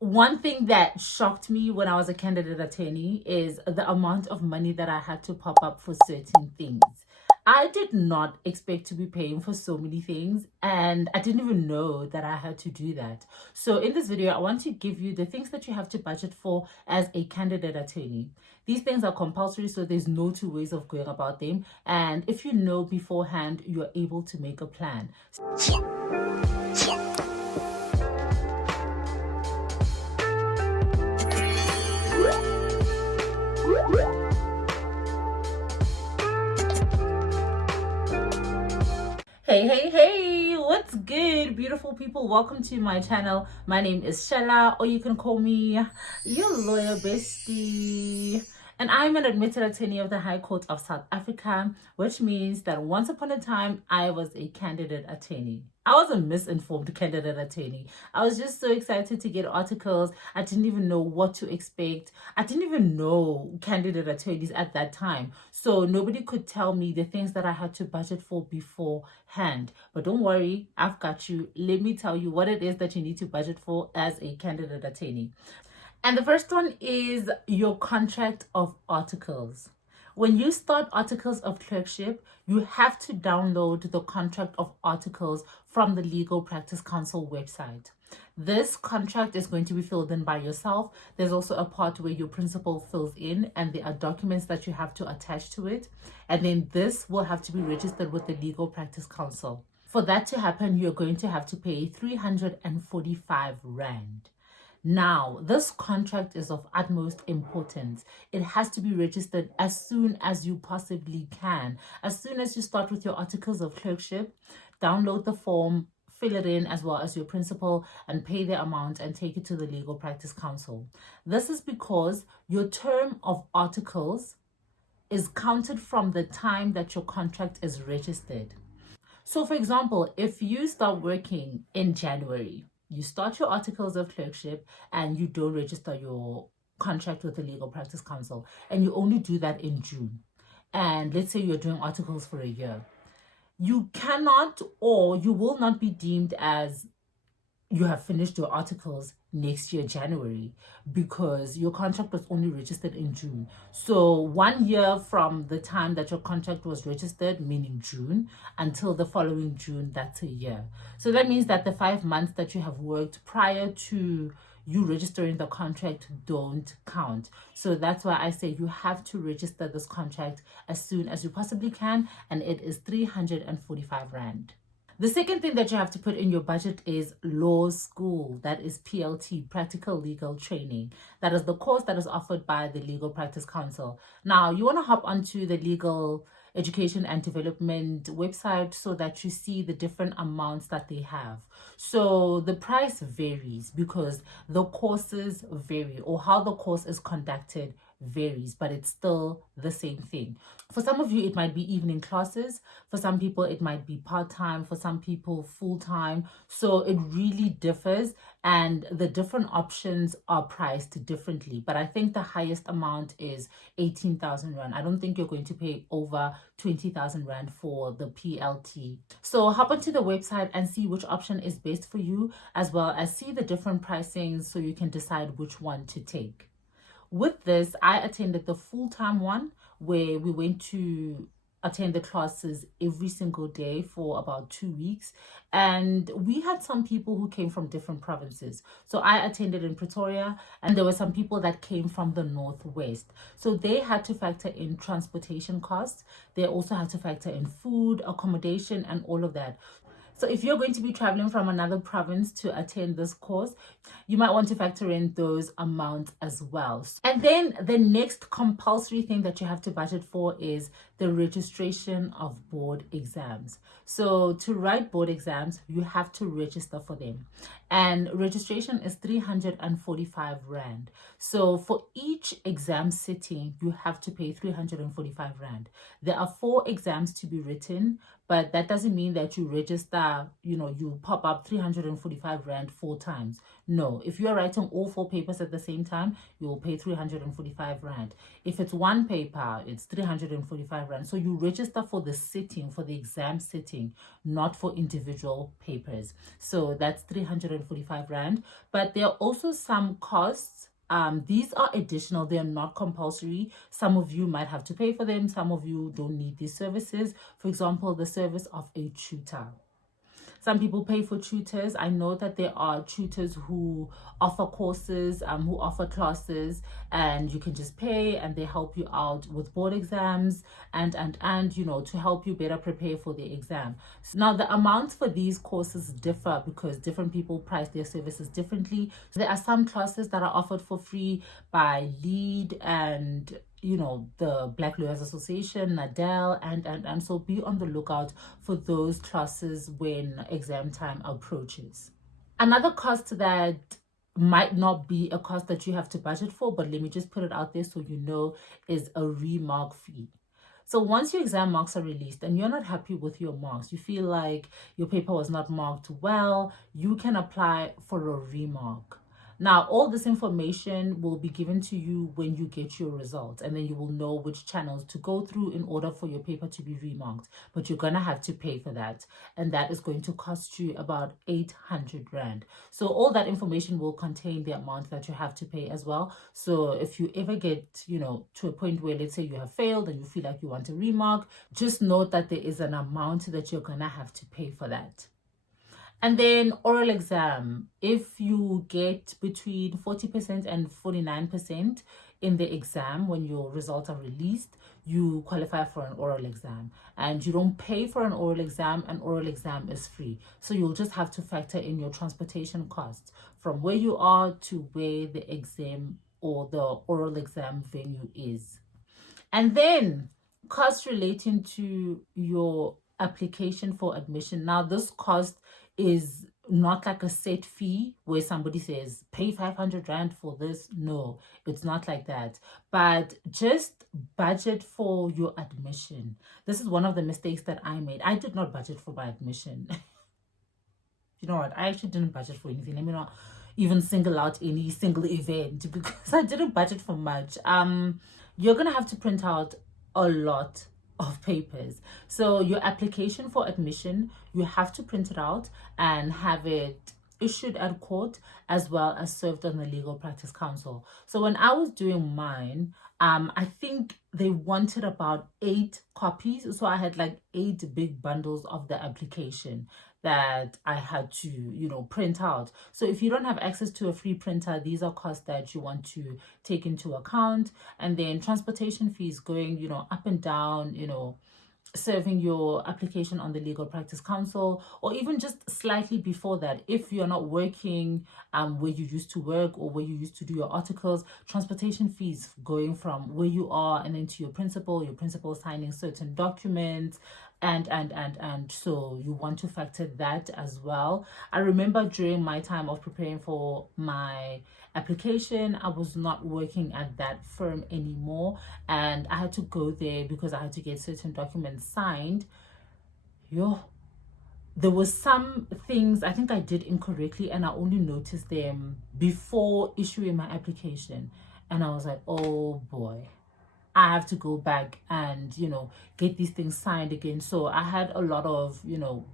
One thing that shocked me when I was a candidate attorney is the amount of money that I had to pop up for certain things. I did not expect to be paying for so many things, and I didn't even know that I had to do that. So in this video, I want to give you the things that you have to budget for as a candidate attorney. These things are compulsory, so there's no two ways of going about them. And if you know beforehand, you're able to make a plan. Hey, what's good, beautiful people? Welcome to my channel. My name is Shella, or you can call me your lawyer bestie. And I'm an admitted attorney of the High Court of South Africa, which means that once upon a time, I was a candidate attorney. I was a misinformed candidate attorney. I was just so excited to get articles. I didn't even know what to expect. I didn't even know candidate attorneys at that time. So nobody could tell me the things that I had to budget for beforehand. But don't worry, I've got you. Let me tell you what it is that you need to budget for as a candidate attorney. And the first one is your contract of articles. When you start articles of clerkship, you have to download the contract of articles from the Legal Practice Council website. This contract is going to be filled in by yourself. There's also a part where your principal fills in, and there are documents that you have to attach to it. And then this will have to be registered with the Legal Practice Council. For that to happen, you're going to have to pay 345 Rand. Now, this contract is of utmost importance. It has to be registered as soon as you possibly can. As soon as you start with your articles of clerkship, download the form, fill it in as well as your principal, and pay the amount and take it to the Legal Practice Council. This is because your term of articles is counted from the time that your contract is registered. So, for example, if you start working in January, you start your articles of clerkship and you don't register your contract with the Legal Practice Council, and you only do that in June. And let's say you're doing articles for a year. You cannot, or you will not be deemed as you have finished your articles next year, January, because your contract was only registered in June. So 1 year from the time that your contract was registered, meaning June, until the following June, that's a year. So that means that the 5 months that you have worked prior to you registering the contract don't count. So that's why I say you have to register this contract as soon as you possibly can, and it is 345 Rand. The second thing that you have to put in your budget is law school. That is PLT, Practical Legal Training. That is the course that is offered by the Legal Practice Council. Now, you want to hop onto the Legal Education and Development website so that you see the different amounts that they have. So the price varies because the courses vary, or how the course is conducted varies, but it's still the same thing. For some of you, it might be evening classes. For some people, it might be part-time. For some people, full-time. So it really differs, and the different options are priced differently. But I think the highest amount is 18,000 Rand. I don't think you're going to pay over 20,000 Rand for the PLT. So hop onto the website and see which option is best for you, as well as see the different pricings so you can decide which one to take. With this, I attended the full-time one where we went to attend the classes every single day for about 2 weeks. And we had some people who came from different provinces. So I attended in Pretoria, and there were some people that came from the Northwest. So they had to factor in transportation costs. They also had to factor in food, accommodation, and all of that. So if you're going to be traveling from another province to attend this course, you might want to factor in those amounts as well. And then the next compulsory thing that you have to budget for is the registration of board exams. So to write board exams, you have to register for them. And registration is 345 Rand. So for each exam sitting, you have to pay 345 Rand. There are 4 exams to be written, but that doesn't mean that you register, you pop up 345 Rand 4 times. No, if you're writing all 4 papers at the same time, you will pay 345 Rand. If it's one paper, it's 345 Rand. So you register for the sitting, for the exam sitting, not for individual papers. So that's 345 Rand. But there are also some costs. These are additional, they're not compulsory. Some of you might have to pay for them, some of you don't need these services. For example, the service of a tutor. Some people pay for tutors. I know that there are tutors who offer courses, who offer classes, and you can just pay and they help you out with board exams and to help you better prepare for the exam. So now the amounts for these courses differ because different people price their services differently. So there are some classes that are offered for free by Lead and the Black Lawyers Association, Nadel, and so be on the lookout for those classes when exam time approaches. Another cost that might not be a cost that you have to budget for, but let me just put it out there so you know, is a remark fee. So once your exam marks are released and you're not happy with your marks, you feel like your paper was not marked well, you can apply for a remark. Now, all this information will be given to you when you get your results, and then you will know which channels to go through in order for your paper to be remarked. But you're going to have to pay for that, and that is going to cost you about 800 Rand. So all that information will contain the amount that you have to pay as well. So if you ever get, to a point where, let's say you have failed and you feel like you want a remark, just note that there is an amount that you're going to have to pay for that. And then oral exam, if you get between 40% and 49% in the exam when your results are released, you qualify for an oral exam. And you don't pay for an oral exam is free. So you'll just have to factor in your transportation costs from where you are to where the exam or the oral exam venue is. And then costs relating to your application for admission. Now, this cost is not like a set fee where somebody says pay 500 Rand for this. No, it's not like that. But just budget for your admission. This is one of the mistakes that I made. I did not budget for my admission. You know what? I actually didn't budget for anything. Let me not even single out any single event because I didn't budget for much. You're gonna have to print out a lot of papers. So your application for admission, you have to print it out and have it issued at court as well as served on the Legal Practice Council. So when I was doing mine, I think they wanted about 8 copies. So I had like 8 big bundles of the application that I had to, print out. So if you don't have access to a free printer, these are costs that you want to take into account. And then transportation fees going, up and down, serving your application on the Legal Practice Council, or even just slightly before that, if you're not working where you used to work or where you used to do your articles, transportation fees going from where you are and then to your principal signing certain documents, and so you want to factor that as well. I remember during my time of preparing for my application, I was not working at that firm anymore, and I had to go there because I had to get certain documents signed. There was some things I think I did incorrectly, and I only noticed them before issuing my application, and I was like, oh boy, I have to go back and, get these things signed again. So I had a lot of,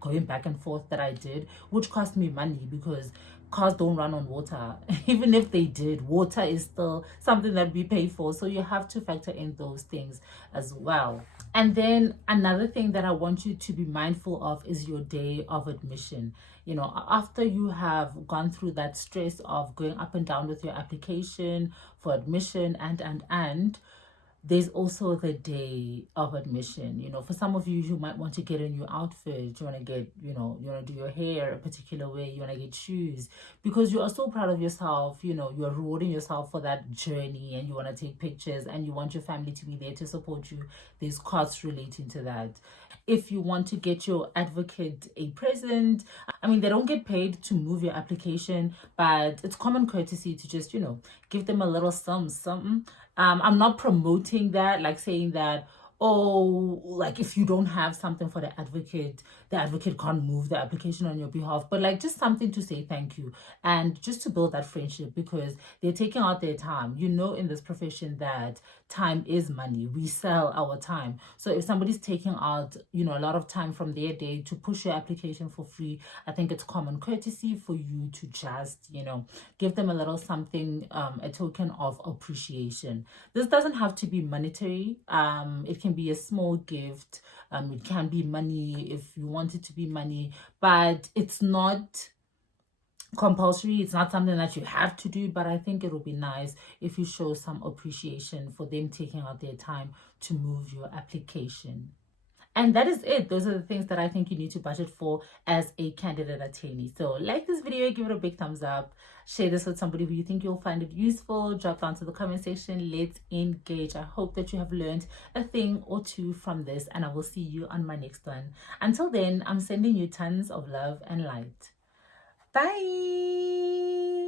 going back and forth that I did, which cost me money because cars don't run on water. Even if they did, water is still something that we pay for. So you have to factor in those things as well. And then another thing that I want you to be mindful of is your day of admission. After you have gone through that stress of going up and down with your application for admission and there's also the day of admission. For some of you, you might want to get a new outfit. You want to get, you want to do your hair a particular way. You want to get shoes because you are so proud of yourself. You're rewarding yourself for that journey and you want to take pictures and you want your family to be there to support you. There's costs relating to that. If you want to get your advocate a present, they don't get paid to move your application, but it's common courtesy to just, give them a little something. I'm not promoting that, like saying that, or like if you don't have something for the advocate can't move the application on your behalf, but like just something to say thank you and just to build that friendship, because they're taking out their time. You know, in this profession that time is money. We sell our time. So if somebody's taking out, you know, a lot of time from their day to push your application for free, I think it's common courtesy for you to just, you know, give them a little something, a token of appreciation. This doesn't have to be monetary. It can be a small gift. It can be money if you want it to be money, but it's not compulsory. It's not something that you have to do, but I think it will be nice if you show some appreciation for them taking out their time to move your application. And that is it. Those are the things that I think you need to budget for as a candidate attorney. So like this video, give it a big thumbs up, share this with somebody who you think you'll find it useful, drop down to the comment section, let's engage. I hope that you have learned a thing or two from this, and I will see you on my next one. Until then, I'm sending you tons of love and light. Bye.